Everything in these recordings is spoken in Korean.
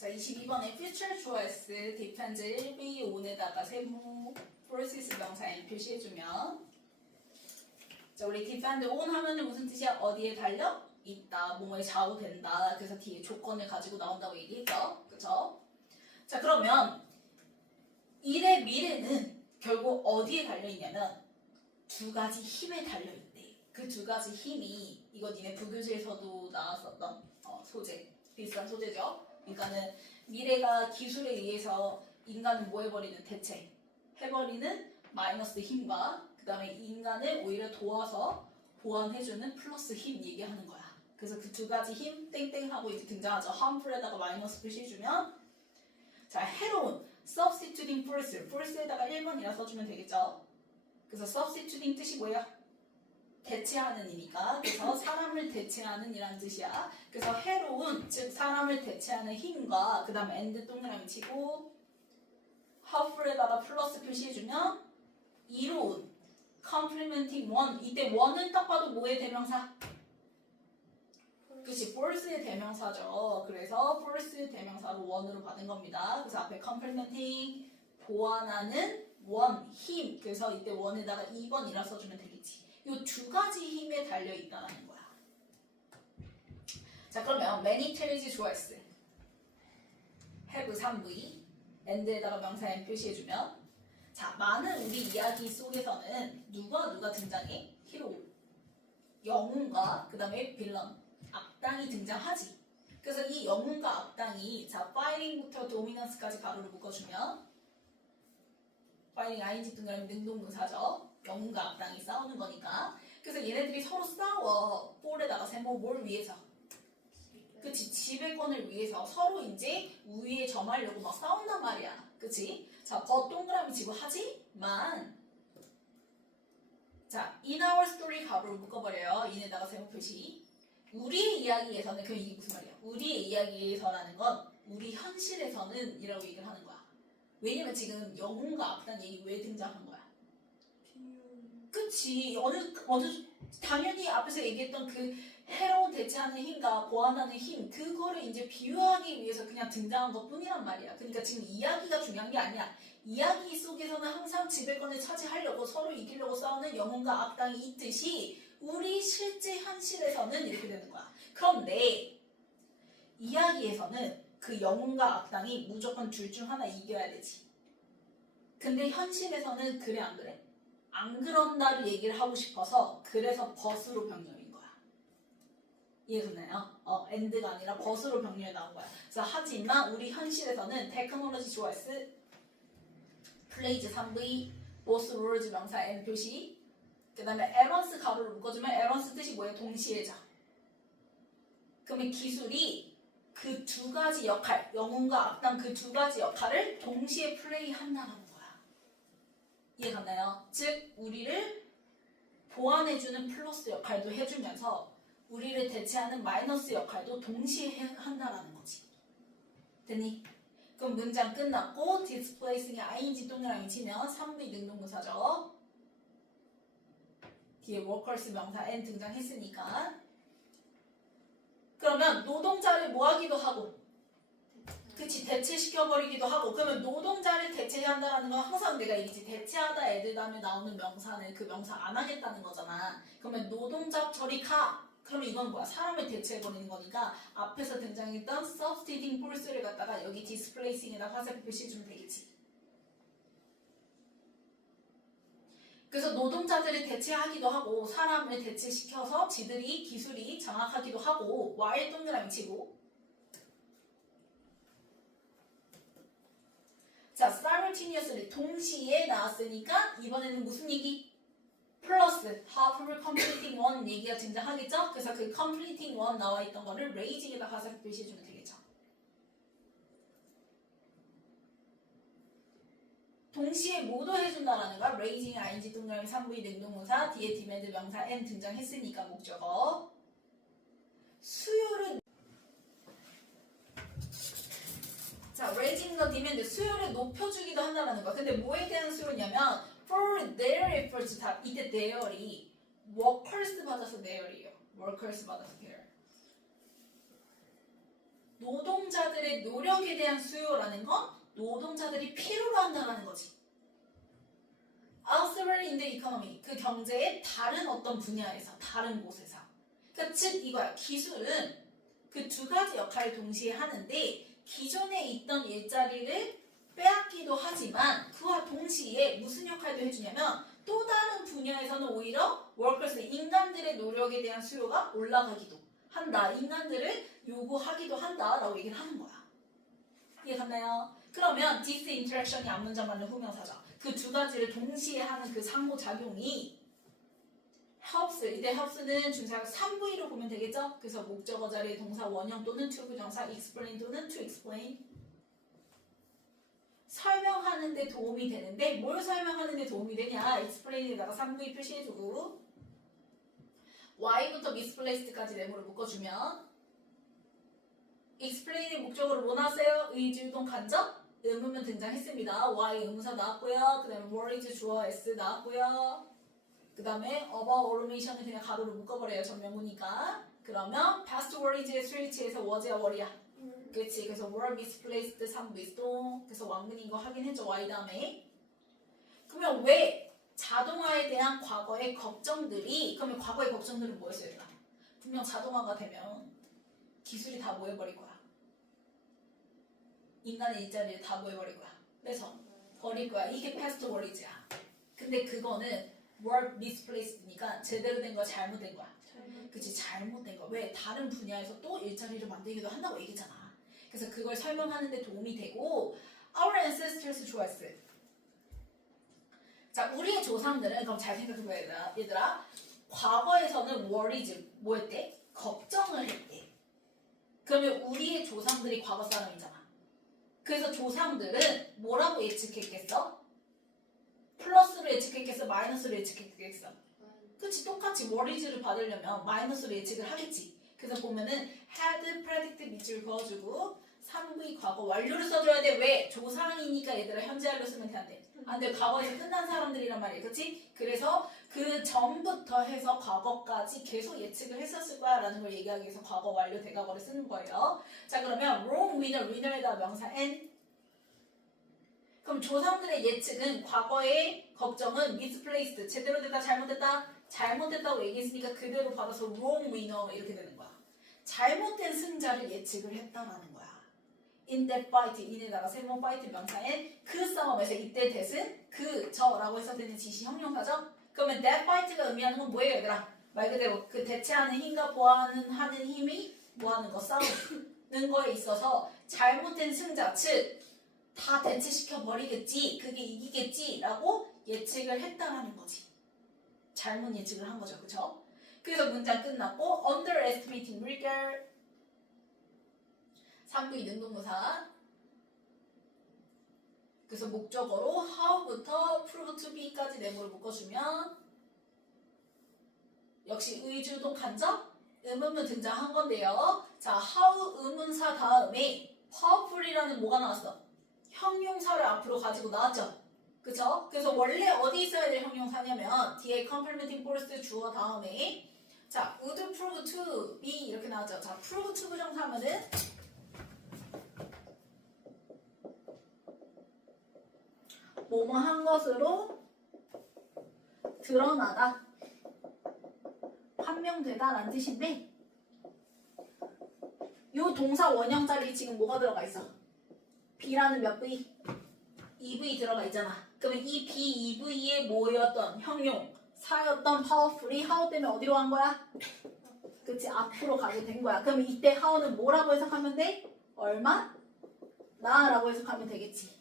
자, 22번에 future choice depends 1B 5에다가 세모 process 명사인 표시해주면 자, 우리 depend on 하면은 무슨 뜻이야? 어디에 달려? 있다. 뭐뭐에 좌우된다. 그래서 뒤에 조건을 가지고 나온다고 얘기했죠. 그쵸? 자, 그러면 일의 미래는 결국 어디에 달려있냐면 두 가지 힘에 달려있대. 그 두 가지 힘이 이거 니네 부교재에서도 나왔었던 소재. 비슷한 소재죠. 그러니까는 미래가 기술에 의해서 인간은 뭐 해버리는 대체 해버리는 마이너스 힘과 그 다음에 인간을 오히려 도와서 보완해주는 플러스 힘 얘기하는 거야. 그래서 그 두 가지 힘 땡땡 하고 이제 등장하죠. harmful에다가 마이너스 표시해주면 자, 해로운 substituting false에다가 1번이라 써주면 되겠죠. 그래서 substituting 뜻이 뭐예요? 대체하는 이니까. 그래서 사람을 대체하는 이란 뜻이야. 그래서 해로운 즉 사람을 대체하는 힘과 그 다음에 and 동그라미 치고 harmful에다가 플러스 표시해주면 이로운 complementing one. 이때 one은 딱 봐도 뭐의 대명사? 그치, false의 대명사죠. 그래서 false 대명사로 one으로 받은 겁니다. 그래서 앞에 complementing 보완하는 one 힘. 그래서 이때 one에다가 2번이라 써주면 되겠지. 이 두 가지 힘에 달려 있다는 거야. 자, 그러면 many tells choice have 3V and에다가 명사 and 표시해주면 자, 많은 우리 이야기 속에서는 누가 등장해? 히로, 영웅과 그 다음에 빌런, 악당이 등장하지. 그래서 이 영웅과 악당이 자, fighting부터 dominance까지 가로를 묶어주면 fighting ing 동그라미 능동문사죠. 영웅과 악당이 싸우는 거니까. 그래서 얘네들이 서로 싸워. 볼에다가 세모 뭘 위해서? 그치, 지배권을 위해서 서로 이제 우위에 점하려고 막 싸운단 말이야. 그치? 자, 동그라미 치고 하지만 자, in our story 가로를 묶어버려요. 인에다가 세모 표시. 우리의 이야기에서는 그 이게 무슨 말이야? 우리의 이야기에서라는 건 우리 현실에서는 이라고 얘기를 하는 거야. 왜냐면 지금 영웅과 악당 얘기 왜 등장한 거야? 그치. 어느 당연히 앞에서 얘기했던 그 해로운 대체하는 힘과 보완하는 힘 그거를 이제 비유하기 위해서 그냥 등장한 것 뿐이란 말이야. 그러니까 지금 이야기가 중요한 게 아니야. 이야기 속에서는 항상 지배권을 차지하려고 서로 이기려고 싸우는 영웅과 악당이 있듯이 우리 실제 현실에서는 이렇게 되는 거야. 그런데 이야기에서는 그 영웅과 악당이 무조건 둘 중 하나 이겨야 되지. 근데 현실에서는 그래 안 그래? 안 그런다를 얘기를 하고 싶어서 그래서 벗으로 병렬인 거야. 이해되나요? and가 아니라 벗으로 병렬 나온 거야. 그래서 하지만 우리 현실에서는 테크놀로지 좋아했을 플레이즈 3V 보스 롤즈 명사 and 표시 그 다음에 에런스 가로를 묶어주면 에런스 뜻이 뭐예요? 동시에자. 그러면 기술이 그 두 가지 역할, 영웅과 악당 그 두 가지 역할을 동시에 플레이한다는 거야. 이해갔나요? 즉 우리를 보완해주는 플러스 역할도 해주면서 우리를 대체하는 마이너스 역할도 동시에 한다라는 거지. 됐니? 그럼 문장 끝났고 displacing에 ing 동그라미 치면 3V 능동문사죠. 뒤에 workers 명사 and 등장했으니까 그러면 노동자를 뭐 하기도 하고 그치 대체시켜버리기도 하고 그러면 노동자를 대체한다라는 건 항상 내가 얘기지 대체하다 애들 다음에 나오는 명사는 그 명사 안 하겠다는 거잖아. 그러면 노동자 저리 가 그러면 이건 뭐야? 사람을 대체해버리는 거니까 앞에서 등장했던 substituting false를 갖다가 여기 displacing에다 화살표 표시해주면 되겠지. 그래서 노동자들을 대체하기도 하고 사람을 대체시켜서 지들이 기술이 장악하기도 하고 while 동그라미 치고 자, simultaneously 동시에 나왔으니까 이번에는 무슨 얘기? 플러스 half completing one 얘기가 등장하겠죠? 그래서 그 completing one 나와 있던 거를 raising에다 화살표 표시해주면 되겠죠. 동시에 모두 해준다라는 거야. raising, ing, 동그라미 3V 능동문사 뒤에 demand 명사 and 등장했으니까 목적어. 수요를 자, raising과 demand 수요를 높여주기도 한다라는 거야. 근데 뭐에 대한 수요냐면 for their efforts 다 이때 their이 workers 받아서 their이에요. workers 받아서 their. 노동 노동자들의 노력에 대한 수요라는 건 노동자들이 필요로 한다는 거지. elsewhere in the economy, 그 경제의 다른 어떤 분야에서, 다른 곳에서. 그러니까 즉 이거야. 기술은 그 두 가지 역할을 동시에 하는데 기존에 있던 일자리를 빼앗기도 하지만 그와 동시에 무슨 역할도 해주냐면 또 다른 분야에서는 오히려 workers, 인간들의 노력에 대한 수요가 올라가기도 한다. 인간들을 요구하기도 한다라고 얘기를 하는 거야. 이해갔나요? 그러면 this interaction이 앞문장 맞는 후명사죠. 그 두 가지를 동시에 하는 그 상호작용이 helps, 이때 helps는 준사역 3V로 보면 되겠죠? 그래서 목적어 자리에 동사 원형 또는 to 부정사 explain 또는 to explain 설명하는 데 도움이 되는데 뭘 설명하는 데 도움이 되냐? explain에다가 3V 표시해주고 y부터 misplaced까지 네모를 묶어주면 explain의 목적으로 뭐 나왔어요? 의주동 간접? 의문문 등장했습니다. y 의문사 나왔고요. 그 다음에 worried 주어 s 나왔고요. 그 다음에 about automation은 그냥 가로로 묶어버려요. 전명구니까. 그러면 past worried의 스위치에서 was야 worry야. 그치. 그래서 were misplaced 3비스동. 그래서 왕문인 거 확인했죠. y 다음에. 그러면 왜 자동화에 대한 과거의 걱정들이 그러면 과거의 걱정들은 뭐였어요? 분명 자동화가 되면 기술이 다 뭐 해버릴 거야? 인간의 일자리를 다 뭐 해버릴 거야? 그래서 버릴 거야. 이게 past worried야. 근데 그거는 were misplaced니까 제대로 된 거야, 잘못된 거야? 그치, 잘못된 거. 왜? 다른 분야에서 또 일자리를 만들기도 한다고 얘기잖아. 그래서 그걸 설명하는 데 도움이 되고 our ancestors 좋아했어. 자, 우리의 조상들은 그럼 잘 생각해봐 얘들아. 과거에서는 worried 뭐 했대? 걱정을 했대. 그러면 우리의 조상들이 과거 사람이잖아. 그래서 조상들은 뭐라고 예측했겠어? 플러스로 예측했겠어? 마이너스로 예측했겠어? 그치, 똑같이 worried를 받으려면 마이너스로 예측을 하겠지. 그래서 보면은 had predicted 밑줄 그어주고 3V 과거 완료를 써줘야 돼. 왜? 조상이니까 얘들아 현재완료 쓰면 안 돼. 안 돼. 과거에서 끝난 사람들이란 말이야. 그치? 그래서 그 전부터 해서 과거까지 계속 예측을 했었을 거야 라는 걸 얘기하기 위해서 과거 완료 대과거를 쓰는 거예요. 자, 그러면 wrong winner, winner에다 명사 n. 그럼 조상들의 예측은 과거의 걱정은 misplaced, 제대로 됐다 잘못됐다? 잘못됐다고 얘기했으니까 그대로 받아서 wrong winner 이렇게 되는 거야. 잘못된 승자를 예측을 했다라는 거야. in that fight, in에다가 세모 fight 명사엔 그 싸움에서 이때 that은 그 저라고 해서 되는 지시 형용사죠. 그러면 that fight가 의미하는 건 뭐예요 얘들아? 말 그대로 그 대체하는 힘과 보완하는 힘이 뭐하는 거? 싸우는 거에 있어서 잘못된 승자 즉 다 대체시켜 버리겠지, 그게 이기겠지 라고 예측을 했다라는 거지. 잘못 예측을 한 거죠. 그쵸? 그래서 문장 끝났고 underestimating 물결 3V 능동무사. 그래서 목적어로 how부터 prove to be까지 네모를 묶어주면 역시 의주동 간접 의문문 등장한 건데요. 자, how 의문사 다음에 powerful이라는 뭐가 나왔어? 형용사를 앞으로 가지고 나왔죠. 그쵸? 그래서 원래 어디 있어야 될 형용사냐면 뒤에 complementing force 주어 다음에 자, would prove to be 이렇게 나왔죠. 자, prove to 부정사 하면은 뭐뭐 한 것으로 드러나다, 판명되다 라는 뜻인데 요 동사 원형 자리에 지금 뭐가 들어가 있어? B라는 몇 V? 2V 들어가 있잖아. 그러면 이 B, 2V의 뭐였던 형용, 사였던 powerfully how 때문에 어디로 간 거야? 그치, 앞으로 가게 된 거야. 그러면 이때 how는 뭐라고 해석하면 돼? 얼마? 나 라고 해석하면 되겠지.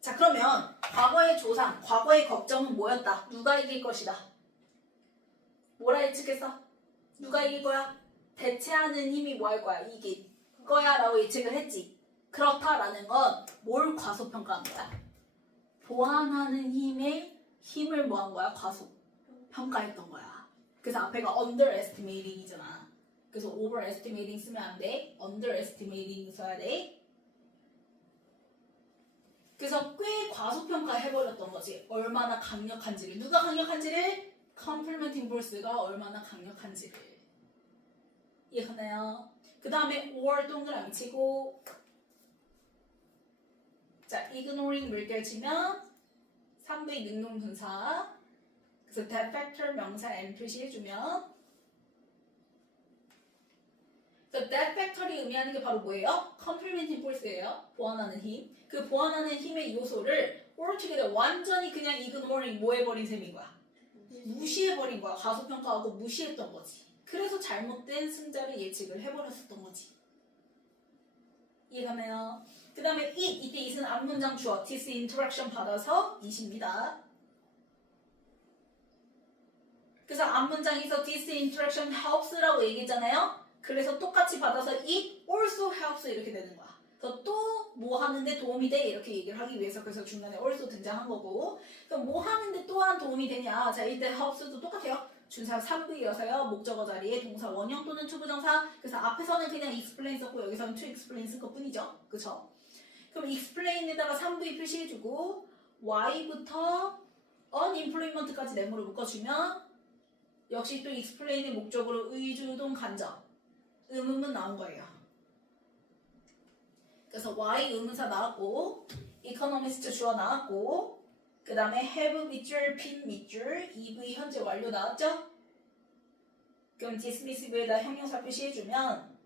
자, 그러면 과거의 조상, 과거의 걱정은 뭐였다? 누가 이길 것이다? 뭐라 예측했어? 누가 이길 거야? 대체하는 힘이 뭐 할 거야? 이길 거야 라고 예측을 했지. 그렇다라는 건 뭘 과소평가한 거야? 보완하는 힘을 뭐 한 거야? 과소평가했던 거야. 그래서 앞에가 underestimating이잖아. 그래서 overestimating 쓰면 안 돼. underestimating 써야 돼. 그래서 꽤 과소평가해버렸던 거지. 얼마나 강력한지를. 누가 강력한지를? complementing force가 얼마나 강력한지를. 이해가나요? 그 다음에 or 동그라미 치고, 자, ignoring 물결 치면 3V 능동분사. 그래서 that factor 명사 n 표시해주면, 그래서 that factor이 의미하는 게 바로 뭐예요? complementing force예요. 보완하는 힘. 그 보완하는 힘의 요소를 altogether 완전히 그냥 ignoring 뭐 해버린 셈인 거야. 무시해버린 거야. 가소평가하고 무시했던 거지. 그래서 잘못된 승자를 예측을 해버렸었던 거지. 이해가나요? 그 다음에 it, 이때 it은 앞문장 주어 this interaction 받아서 it입니다. 그래서 앞문장에서 this interaction helps라고 얘기했잖아요. 그래서 똑같이 받아서 it also helps 이렇게 되는 거야. 그래서 또 뭐 하는데 도움이 돼 이렇게 얘기를 하기 위해서 그래서 중간에 also 등장한 거고. 그럼 뭐 하는데 또한 도움이 되냐? 자, 이때 helps도 똑같아요. 준사 3부이어서요. 목적어 자리에 동사 원형 또는 투부정사. 그래서 앞에서는 그냥 explain 썼고 여기서는 to explain 쓴 것뿐이죠. 그쵸? 그럼 explain에다가 3부이 표시해주고 y부터 unemployment까지 네모를 묶어주면 역시 또 explain의 목적으로 의주동 간접 의문문 나온 거예요. 그래서 y 의문사 나왔고 economist 주어 나왔고 그 다음에 have 밑줄, 핀 밑줄, EV 현재 완료 나왔죠? 그럼 dismissive에다 형용사 표시해주면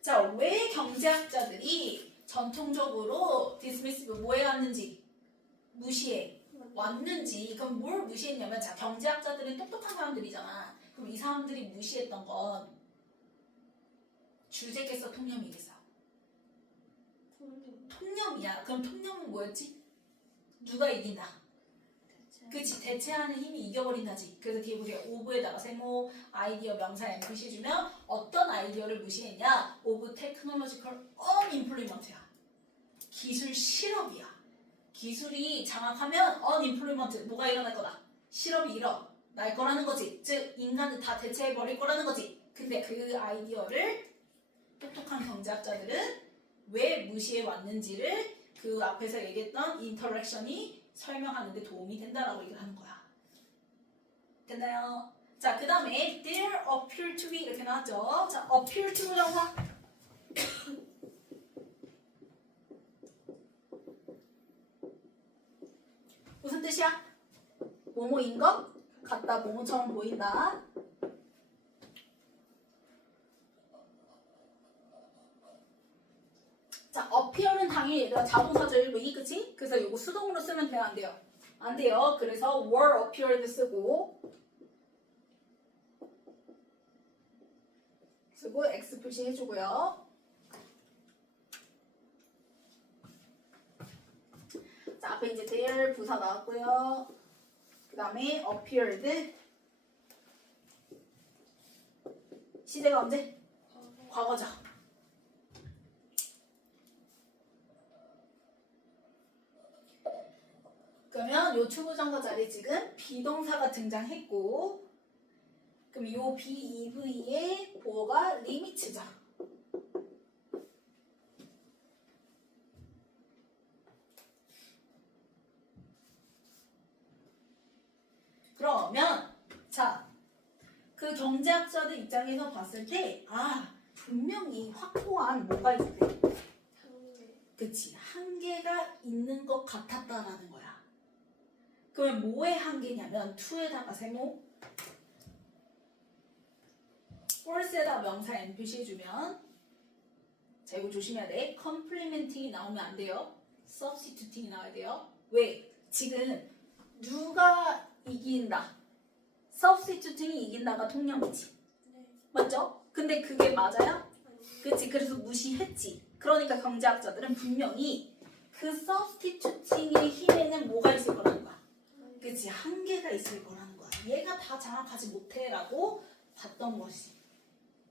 자, 왜 경제학자들이 전통적으로 dismissive 뭐 해왔는지 무시해 왔는지 그럼 뭘 무시했냐면 자, 경제학자들은 똑똑한 사람들이잖아. 그럼 이 사람들이 무시했던 건 주제겠어 통념이겠어? 통념이야. 그럼 통념은 뭐였지? 누가 이긴다? 그치, 대체하는 힘이 이겨버린다지. 그래서 뒤에 보세요. 오브에다가 세모, 아이디어, 명사, M 표시해주면 어떤 아이디어를 무시했냐? 오브 테크놀로지컬 언임플리먼트야. 기술 실업이야. 기술이 장악하면 언임플리먼트, 뭐가 일어날 거다? 실업이 일어날 거라는 거지. 즉, 인간을 다 대체해버릴 거라는 거지. 근데 그 아이디어를 똑똑한 경제학자들은 왜 무시해왔는지를 그 앞에서 얘기했던 인터랙션이 설명하는 데 도움이 된다라고 얘기를 하는 거야. 됐나요? 자, 그 다음에 there appear to be 이렇게 나왔죠. 자, appear to 정사. 무슨 뜻이야? 뭐뭐인 것 같다. 뭐뭐처럼 보인다. 자, appear는 당연히 얘들아 자동사죠. 일부 이 그치? 그래서 이거 수동으로 쓰면 돼요? 안 돼요? 안 돼요. 그래서 were appeared 쓰고 X 표시 해주고요. 자, 앞에 이제 there 부사 나왔고요. 그 다음에 appeared 시제가 언제? 과거죠. 그러면 요 추구정사 자리에 지금 비동사가 등장했고 그럼 요 BEV의 보어가 리미트죠. 그러면 자, 그 경제학자들 입장에서 봤을 때 분명히 확고한 뭐가 있대? 그치, 한계가 있는 것 같았다라는 거야. 그러면 뭐의 한계냐면 to에다가 세모 force에다 명사 n 표시해주면 자, 이거 조심해야 돼. complementing이 나오면 안 돼요. substituting이 나와야 돼요. 왜? 지금 누가 이긴다? substituting이 이긴다가 통념이지. 맞죠? 근데 그게 맞아요? 그치, 그래서 무시했지. 그러니까 경제학자들은 분명히 그 substituting의 힘에는 뭐가 있을 거라는 거야. 그치, 한계가 있을 거라는 거야. 얘가 다 장악하지 못해라고 봤던 것이.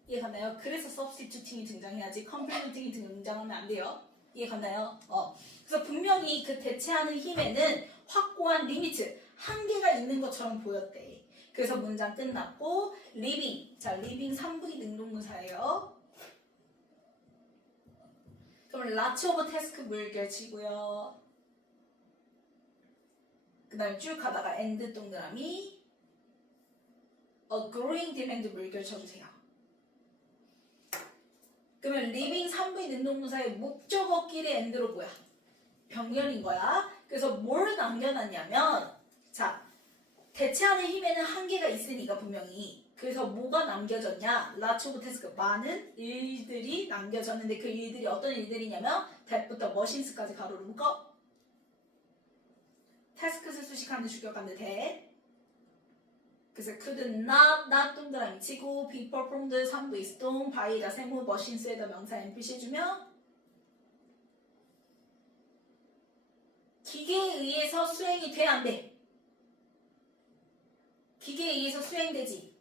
이해갔나요? 그래서 substituting이 등장해야지 complementing이 등장하면 안 돼요. 이해갔나요? 그래서 분명히 그 대체하는 힘에는 확고한 리미트, 한계가 있는 것처럼 보였대. 그래서 문장 끝났고 living, 자 living 3부의 능동문사예요. 그럼 lots of task 물결 치고요. 그 다음에 쭉 가다가 and 동그라미 a growing demand 물결 쳐주세요. 그러면 living 3부의 능동문사의 목적어끼리 and로 뭐야? 병렬인 거야. 그래서 뭘 남겨놨냐면 자 대체하는 힘에는 한계가 있으니까 분명히 그래서 뭐가 남겨졌냐? lots of tasks 많은 일들이 남겨졌는데 그 일들이 어떤 일들이냐면 that부터 machines까지 가로로 묶어 tasks 수식하는 주격하는 that 그래서 could not 동그라미 치고 be performed 3부 이스동 by다 세모 machines에다 명사 and 표시해주면 기계에 의해서 수행이 돼 안 돼? 기계에 의해서 수행되지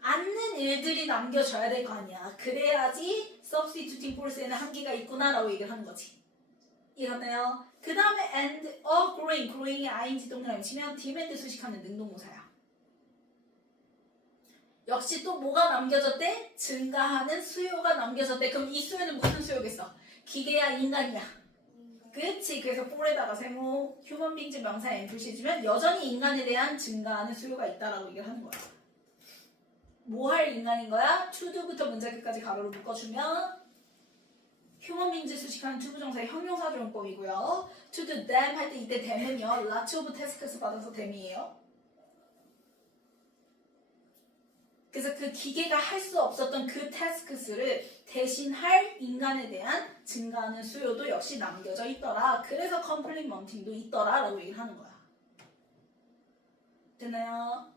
않는 일들이 남겨져야 될 거 아니야. 그래야지 substituting force에는 한계가 있구나라고 얘기를 하는 거지. 이해갔나요? 그 다음에 and a growing의 ing 동그라미 치면 demand 수식하는 능동모사야. 역시 또 뭐가 남겨졌대? 증가하는 수요가 남겨졌대. 그럼 이 수요는 무슨 수요겠어? 기계야 인간이야. 그치? 그래서 for에다가 세모 human beings 명사 and 표시해주면 여전히 인간에 대한 증가하는 수요가 있다라고 얘기를 하는 거야. 뭐 할 인간인 거야? to do부터 문제 끝까지 가로로 묶어주면 human beings 수식하는 투부정사의 형용사조용법이고요. to do them 할 때 이때 them은요. lots of tasks 받아서 them이에요. 그래서 그 기계가 할 수 없었던 그 tasks를 대신할 인간에 대한 증가하는 수요도 역시 남겨져 있더라. 그래서 complementing도 있더라 라고 얘기를 하는 거야. 됐나요?